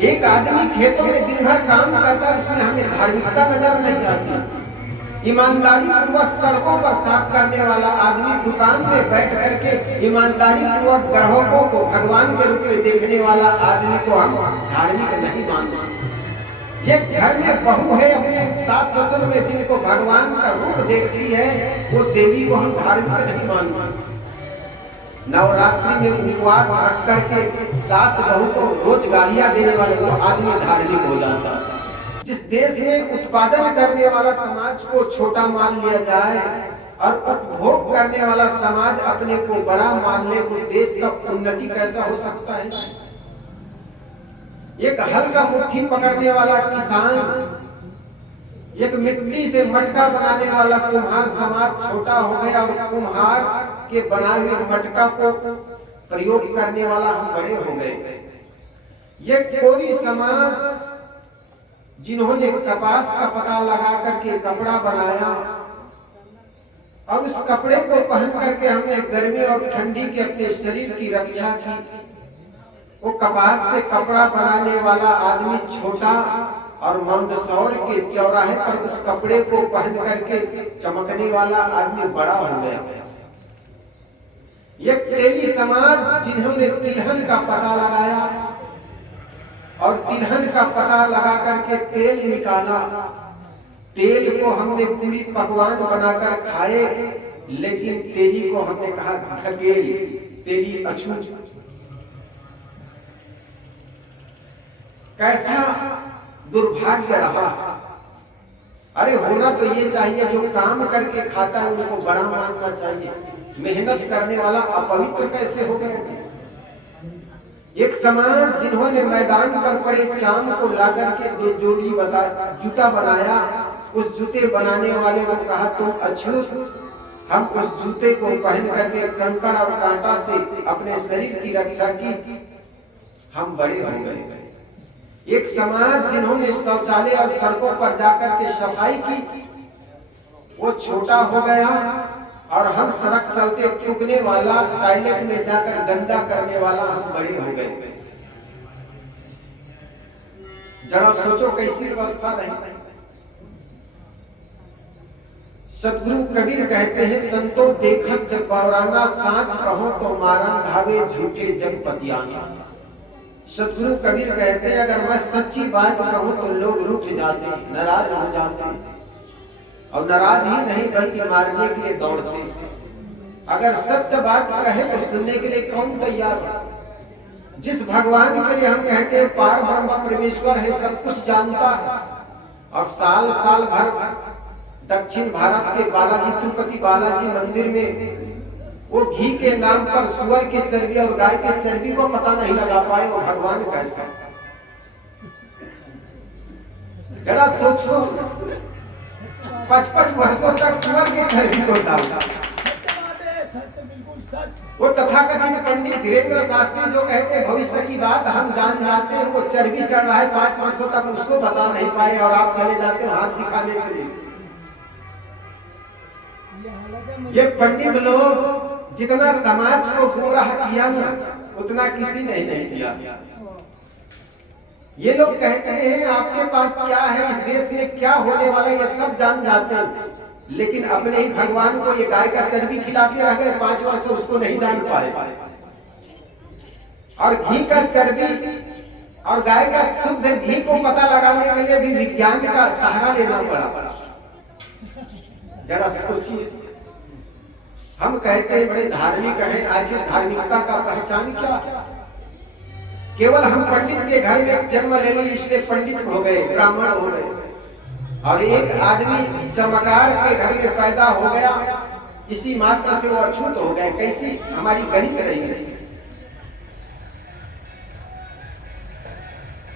एक आदमी खेतों में दिन भर काम करता है, उसमें हमें धार्मिकता नजर नहीं आती। ईमानदारी पूर्वक सड़कों पर साफ करने वाला आदमी, दुकान में बैठ करके ईमानदारी पूर्वक ग्राहकों को भगवान के रूप में देखने वाला आदमी को हम धार्मिक नहीं मानते। ये घर में बहू है अपने सास ससुर में जिनको भगवान का रूप देखती है, वो देवी को हम धार्मिक नहीं मानते। नवरात्रि में उपवास रख करके सास बहू को रोज गालियां देने वाले वो आदमी धार्मिक हो जाता है। जिस देश में उत्पादन करने वाला समाज को छोटा मान लिया जाए और उपभोग करने वाला समाज अपने को बड़ा मान ले, उस देश का उन्नति कैसा हो सकता है? एक हल का मुट्ठी पकड़ने वाला किसान, एक मिट्टी से मटका बनाने वाला कुम्हार समाज छोटा हो गया और कुम्हार के बनाए हुए मटका को प्रयोग करने वाला हम बड़े हो गए। ये कोरी समाज जिन्होंने कपास का पता लगा करके कपड़ा बनाया और उस कपड़े को पहन करके हमने गर्मी और ठंडी के अपने शरीर की रक्षा की, वो कपास से कपड़ा बनाने वाला आदमी छोटा और मंदसौर के चौराहे पर उस कपड़े को पहन करके चमकने वाला आदमी बड़ा हो गया। ये तेली समाज जिन्होंने तिलहन का पता लगाया और तिलहन का पता लगा करके तेल निकाला, तेल को हमने पूरी पकवान बनाकर खाए, लेकिन तेली को हमने कहा धकेल, तेली अछूत। कैसा दुर्भाग्य रहा। अरे होना तो ये चाहिए, जो काम करके खाता है उनको बड़ा मानना चाहिए। मेहनत करने वाला अपवित्र कैसे हो गया? एक समाज जिन्होंने मैदान पर पड़े चाम को ला करके दो जोड़ी जूता बनाया, उस जूते बनाने वाले को कहा तुम अछूत। हम उस जूते को पहन करके कंकड़ और कांटा से अपने शरीर की रक्षा की, हम बड़े हो गए। एक समाज जिन्होंने शौचालय और सड़कों पर जाकर के सफाई की, वो छोटा हो गया और हम सड़क चलते थूकने वाला, टॉयलेट में जाकर गंदा करने वाला हम बड़े हो गए। जरा सोचो कैसी अवस्था रही। सदगुरु कबीर कहते हैं, संतो देखत जब बावराना, साँच कहो तो मारन धावे झूठे जब पतियाना। सदगुरु कबीर कहते हैं, अगर मैं सच्ची बात कहूं तो लोग रूठ जाते, नाराज हो जाते, और नाराज ही नहीं बल्कि मारने के लिए दौड़ते। अगर सत्य बात कहे तो सुनने के लिए कौन तैयार है? जिस भगवान के लिए हम कहते हैं पार ब्रह्म परमेश्वर है, सब कुछ जानता है, और साल साल भर दक्षिण भारत के बालाजी, तिरुपति बालाजी मंदिर में वो घी के नाम पर सुअर की चर्बी और गाय की चर्बी को पता नहीं लगा पाए, वो भगवान कैसा? जरा सोचो, 55 वर्षों तक सुअर की चर्बी को डाला। वो तथाकथित पंडित धीरेन्द्र शास्त्री जो कहते हैं भविष्य की बात हम जान जाते हैं, वो चर्बी चढ़ रहा है 5 वर्षों तक, उसको बता नहीं पाए और आप चले जाते हो हाथ दिखाने के लिए। ये पंडित लोग जितना समाज को गुमराह किया ना, उतना किसी ने नहीं किया। ये लोग कहते हैं आपके पास क्या है, इस देश में क्या होने वाला है, ये सब जान जाते हैं, लेकिन अपने ही भगवान को ये गाय का चर्बी खिला के रह गए 5 वर्ष, उसको नहीं जान पाए। और घी का चर्बी और गाय का शुद्ध घी को पता लगाने के लिए भी विज्ञान का सहारा लेना पड़ा। जरा सोचिए, हम कहते हैं बड़े धार्मिक हैं, आखिर धार्मिकता का पहचान क्या? केवल हम पंडित के घर में जन्म ले ली इसलिए पंडित हो गए, ब्राह्मण हो गए, और एक आदमी चमकार के घर में पैदा हो गया, इसी मात्र से वो अछूत हो गए। कैसी हमारी गणित रही।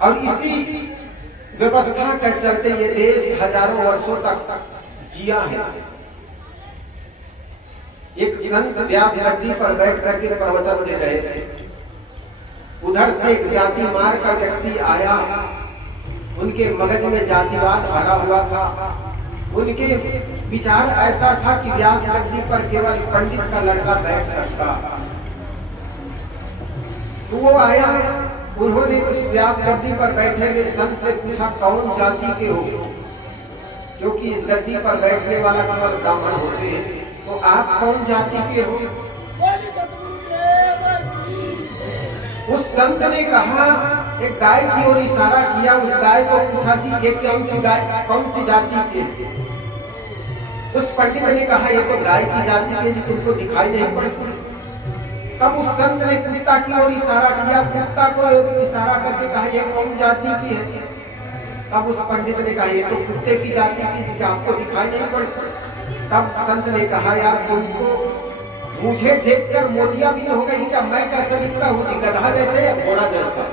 और इसी व्यवस्था के चलते ये देश हजारों वर्षों तक जिया है। एक संत व्यास नदी पर बैठ करके प्रवचन दे रहे थे, उधर से एक जाति मार का व्यक्ति आया, उनके मगज में जातिवाद भरा हुआ था। उनके विचार ऐसा था कि व्यास नदी पर केवल पंडित का लड़का बैठ सकता। तो वो आया, उन्होंने उस व्यास गद्दी पर बैठे हुए संत से पूछा कौन जाति के हो, क्योंकि इस गद्दी पर बैठने वाला केवल ब्राह्मण होते हैं, तो आप कौन जाति के हो? उस संत ने कहा, एक गाय की ओर इशारा किया, उस गाय को पूछा जी ये कौन सी गाय, कौन सी जाति के? उस पंडित ने कहा ये तो गाय की जाति के जी, तुमको दिखाई नहीं पड़ती। तब उस संत ने कुत्ता की ओर इशारा किया, कुत्ता को इशारा करके कहा ये कौन जाति की है? तब उस पंडित ने कहा ये तो कुत्ते की जाति की जी, क्या आपको दिखाई नहीं पड़ती? तब संत ने कहा यार तुमको मुझे देखकर मोतियाबिंद हो गई क्या? मैं कैसा दिखता हूँ जी, गधा जैसे या घोड़ा जैसा?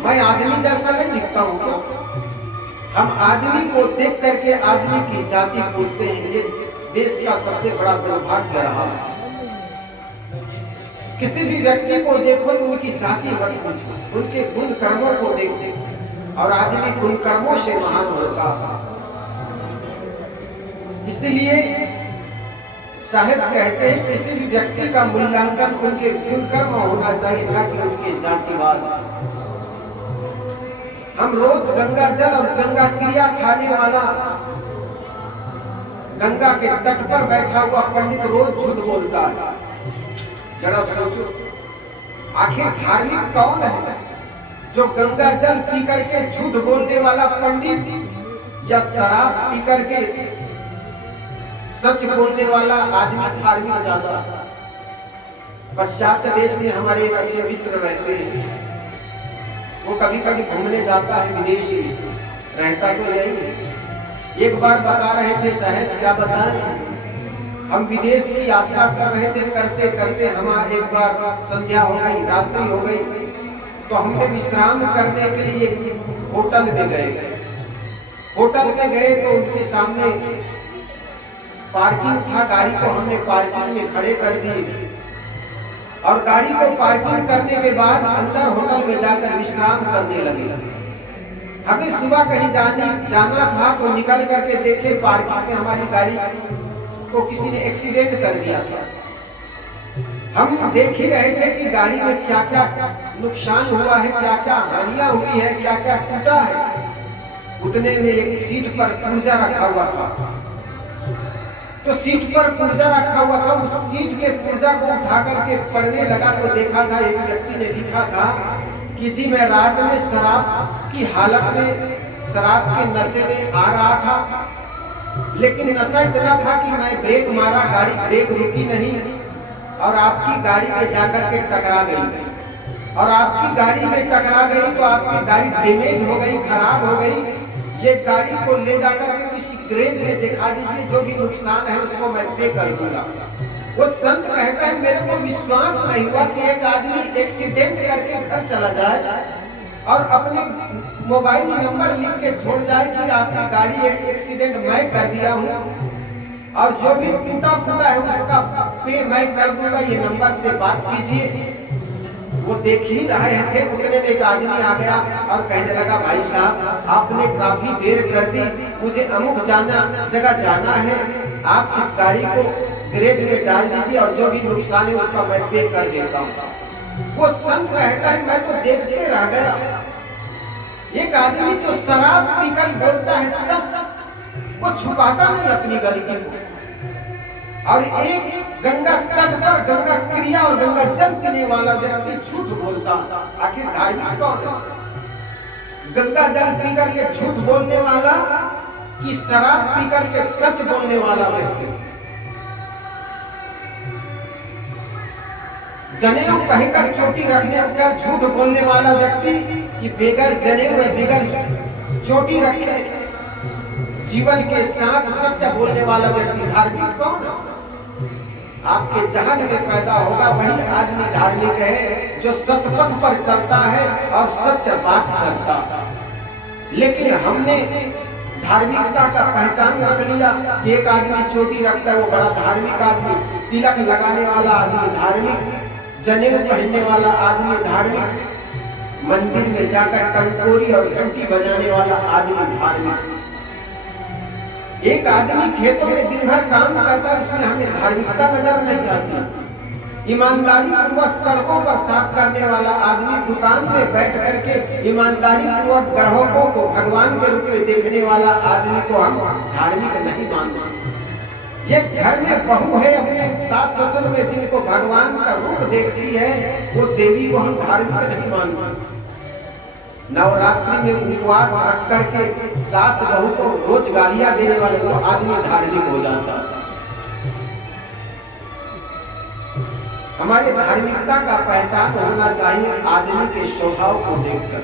मैं आदमी जैसा नहीं दिखता हूँ क्या? हम आदमी को देख करके आदमी की जाति पूछते हैं, ये देश का सबसे बड़ा दुर्भाग्य रहा। किसी भी व्यक्ति को देखो उनकी जाति मत पूछो, उनके गुण कर्मों को देखो, और आदमी गुण कर्मों से महान होता है। इसलिए साहिब कहते हैं किसी भी व्यक्ति का मूल्यांकन उनके गुण कर्म होना चाहिए, न कि उनके जातिवाद। हम रोज गंगा जल और गंगा क्रिया खाने वाला, गंगा के तट पर बैठा हुआ पंडित रोज झूठ बोलता है। जरा सोचो, आखिर धार्मिक कौन है? जो गंगा जल पी करके झूठ बोलने वाला पंडित, या शराब पी करके सच बोलने वाला आदमी धार्मिक ज्यादा? पश्चात देश में हमारे एक अच्छे मित्र रहते हैं, वो कभी कभी घूमने जाता है विदेश में, रहता तो यही है। एक बार बता रहे थे साहब, क्या बताएं, हम विदेश की यात्रा कर रहे थे, करते करते हमारा एक बार संध्या हो गई, रात्रि हो गई, तो हमने विश्राम करने के लिए होटल में गए। होटल में गए तो उनके सामने पार्किंग था, गाड़ी को हमने पार्किंग में खड़े कर दिए, और गाड़ी को पार्किंग करने के बाद अंदर होटल में जाकर विश्राम करने लगे। हमें सुबह कहीं जाना था, तो निकल करके देखे पार्किंग में हमारी गाड़ी को किसी ने एक्सीडेंट कर दिया था। हम देख ही रहे थे कि गाड़ी में क्या क्या नुकसान हुआ है, क्या क्या हानियां हुई है, क्या क्या टूटा है। उतने में एक सीट पर पुर्जा रखा हुआ था, तो सीट पर पुर्जा रखा हुआ था, उस सीट के पुर्जा को उठा करके पढ़ने लगा तो देखा था एक व्यक्ति ने लिखा था कि जी मैं रात में शराब की हालत में, शराब के नशे में आ रहा था, लेकिन नशा इतना था कि मैं ब्रेक मारा, गाड़ी ब्रेक रुकी नहीं, और आपकी गाड़ी में जाकर के टकरा गई, और आपकी गाड़ी में टकरा गई तो आपकी गाड़ी डैमेज हो गई, खराब हो गई। ये गाड़ी को ले जाकर के किसी गैरेज में दिखा दीजिए, जो भी नुकसान है उसको मैं पे कर दूंगा। वो संत कहता है मेरे को विश्वास नहीं हुआ कि एक आदमी एक्सीडेंट करके घर चला जाए और अपने मोबाइल नंबर लिख के छोड़ जाए कि आपकी गाड़ी एक्सीडेंट मैं कर दिया हूँ, और जो भी टूटा फूटा है उसका पे मैं कर दूंगा, ये नंबर से बात कीजिए। वो देख ही रहे थे, उतने में एक आदमी आ गया और कहने लगा भाई साहब आपने काफी देर कर दी, मुझे अमुक जगह जाना है, आप इस गाड़ी को गैरेज में डाल दीजिए और जो भी नुकसान है उसका मैं पे कर देता हूँ। वो संत कहता है मैं तो देखते रह गया, एक आदमी जो शराब पीकर बोलता है सच, वो छुपाता नहीं अपनी गलती को, और एक गंगा तट पर गंगा क्रिया और गंगा जल पीने वाला व्यक्ति झूठ बोलता। आखिर धार्मिक कौन है? गंगा जल पी करके झूठ बोलने वाला कि शराब पी करके सच बोलने वाला व्यक्ति? जनेऊ कहकर चोटी रखने पर झूठ बोलने वाला व्यक्ति कि बेगर जनेऊ बेगर चोटी रखे जीवन के साथ सत्य बोलने वाला व्यक्ति धार्मिक कौन है? आपके जहन में पैदा होगा वही आदमी धार्मिक है जो सतपथ पर चलता है और सत्य बात करता है। लेकिन हमने धार्मिकता का पहचान रख लिया कि एक आदमी चोटी रखता है वो बड़ा धार्मिक आदमी, तिलक लगाने वाला आदमी धार्मिक, जनेऊ पहनने वाला आदमी धार्मिक, मंदिर में जाकर टंकोरी और घंटी बजाने वाला आदमी धार्मिक। एक आदमी खेतों में दिन भर काम करता है, उसमें हमें धार्मिकता नजर नहीं आती। ईमानदारी पूर्वक सड़कों पर साफ करने वाला आदमी दुकान में बैठ करके ईमानदारी पूर्वक ग्राहकों को भगवान के रूप में देखने वाला आदमी को हम धार्मिक नहीं मानते। ये घर में बहू है अपने सास ससुर में जिनको भगवान का रूप देखती है, वो देवी को हम धार्मिक नहीं मानते। नवरात्रि में उपवास रख करके सास बहू को रोज गालियां देने वाले को आदमी धार्मिक हो जाता है। हमारी धार्मिकता का पहचान होना चाहिए आदमी के स्वभाव को देखकर।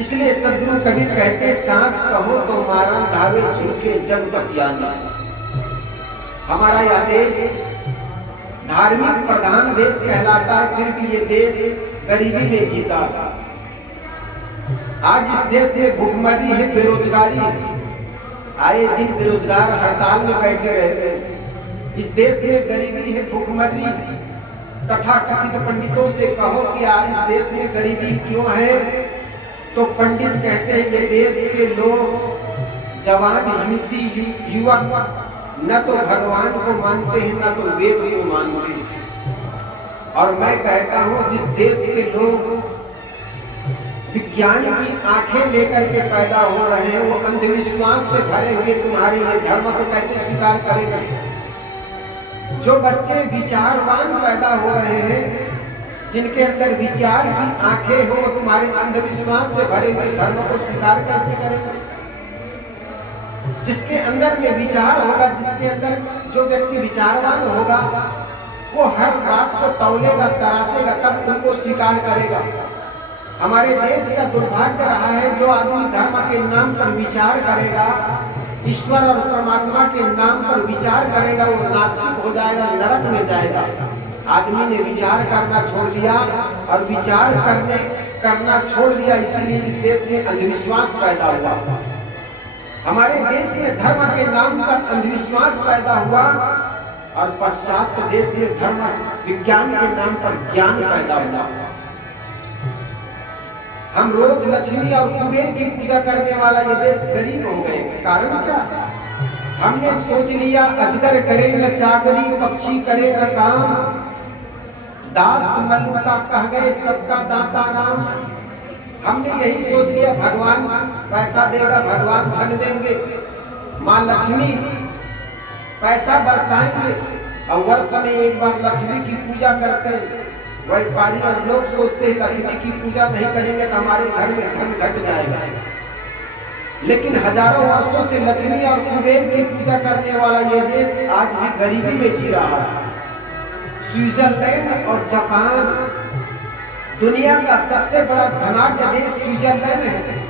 इसलिए सदगुरु कबीर कहते सांच कहो तो मारन धावे झूठे जग बतियाना। हमारा यह देश धार्मिक प्रधान देश कहलाता है, फिर भी ये देश गरीबी में जीता। आज इस देश में भूखमरी है, बेरोजगारी है, आए दिन बेरोजगार हड़ताल में बैठे रहते हैं। इस देश में गरीबी है, भूखमरी। तथा कथित पंडितों से कहो कि इस देश में गरीबी क्यों है, तो पंडित कहते हैं ये देश के लोग जवान युवती युवक न तो भगवान को मानते हैं न तो वेद को मानते हैं। और मैं कहता हूँ जिस देश के लोग विज्ञान की आंखें लेकर के पैदा हो रहे हैं, वो अंधविश्वास से भरे हुए तुम्हारे ये धर्म को कैसे स्वीकार करेंगे। जो बच्चे विचारवान पैदा हो रहे हैं, जिनके अंदर विचार की आंखें हो, तुम्हारे अंधविश्वास से भरे हुए धर्म को स्वीकार कैसे करेंगे। जिसके अंदर में विचार होगा, जिसके अंदर जो व्यक्ति विचारवान होगा, वो हर बात को तौलेगा, तरासेगा, तब उनको स्वीकार करेगा। हमारे देश का दुर्भाग्य रहा है, जो आदमी धर्म के नाम पर विचार करेगा, ईश्वर और परमात्मा के नाम पर विचार करेगा, वो नास्तिक हो जाएगा, नरक में जाएगा। आदमी ने विचार करना छोड़ दिया और विचार करना छोड़ दिया, इसलिए इस देश में अंधविश्वास पैदा हुआ। हमारे देश में धर्म के नाम पर अंधविश्वास पैदा हुआ और पश्चात देश में धर्म विज्ञान के नाम पर ज्ञान पैदा हुआ। हम रोज लक्ष्मी और कुबेर की पूजा करने वाला ये देश गरीब हो गए। कारण क्या? हमने सोच लिया अजगर करे न चाकरी, पक्षी करे न काम, दास मल्लुका कह गए सबका दाता राम। हमने यही सोच लिया भगवान पैसा देगा, भगवान धन देंगे, माँ लक्ष्मी पैसा बरसाएंगे। और वर्ष में एक बार लक्ष्मी की पूजा करते हैं। व्यापारी और लोग सोचते हैं लक्ष्मी की पूजा नहीं करेंगे तो हमारे घर में धन घट जाएगा। लेकिन हजारों वर्षों से लक्ष्मी और कुबेर की पूजा करने वाला ये देश आज भी गरीबी में जी रहा है। स्विट्जरलैंड और जापान दुनिया का सबसे बड़ा धनाढ्य देश स्विट्जरलैंड है।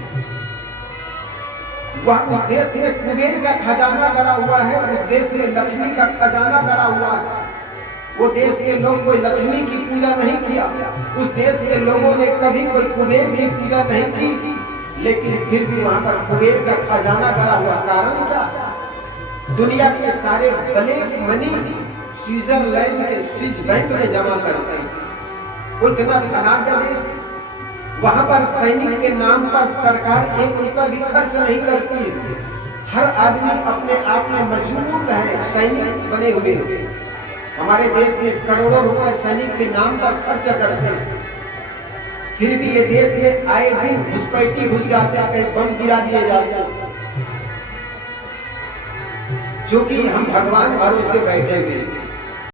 वह उस देश में कुबेर का खजाना गड़ा हुआ है, उस देश में लक्ष्मी का खजाना गड़ा हुआ है। वो देश के लोग कोई लक्ष्मी की पूजा नहीं किया, उस देश के लोगों ने कभी कोई कुबेर की पूजा नहीं की, लेकिन फिर भी वहां पर कुबेर का खजाना गड़ा हुआ। कारण क्या? दुनिया के सारे ब्लैक मनी स्विट्जरलैंड के स्विस बैंक में जमा करते हैं। वो इतना धनाढ्य देश, वहां पर सैनिक के नाम पर सरकार एक रुपया भी खर्च नहीं करती है। हर आदमी अपने आप में मजबूत है, सैनिक बने हुए। हमारे देश में करोड़ों रुपए सैनिक के नाम पर खर्च करते हैं, फिर भी ये देश में आए दिन घुसपैठी घुस जाते हैं, कहीं बम गिरा दिए जाते हैं, जो कि हम भगवान भरोसे बैठे हुए।